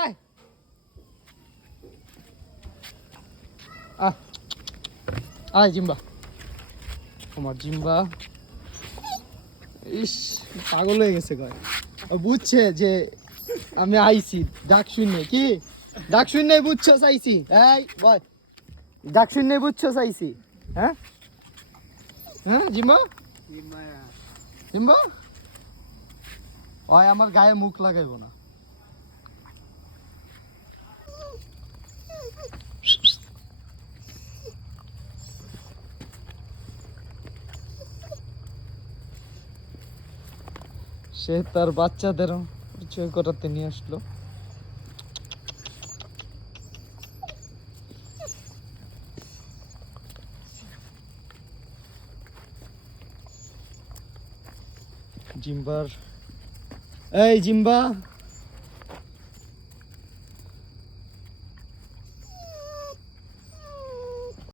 আয় আয় আয় জিম্বা, আমার জিম্বা ইস পাগল হয়ে গেছে কয়, বুঝছে যে আমি আইছি ডাক শুনে, কি ডাক শুনে বুঝছো চাইছি, এই বল ডাক শুনে বুঝছো চাইছি, হ্যাঁ হ্যাঁ জিম্বা জিম্বা ওই আমার গায়ে মুখ লাগাইবো না। সে তার বাচ্চাদেরও পরিচয় করাতে নিয়ে আসলো। জিম্বার, এই জিম্বা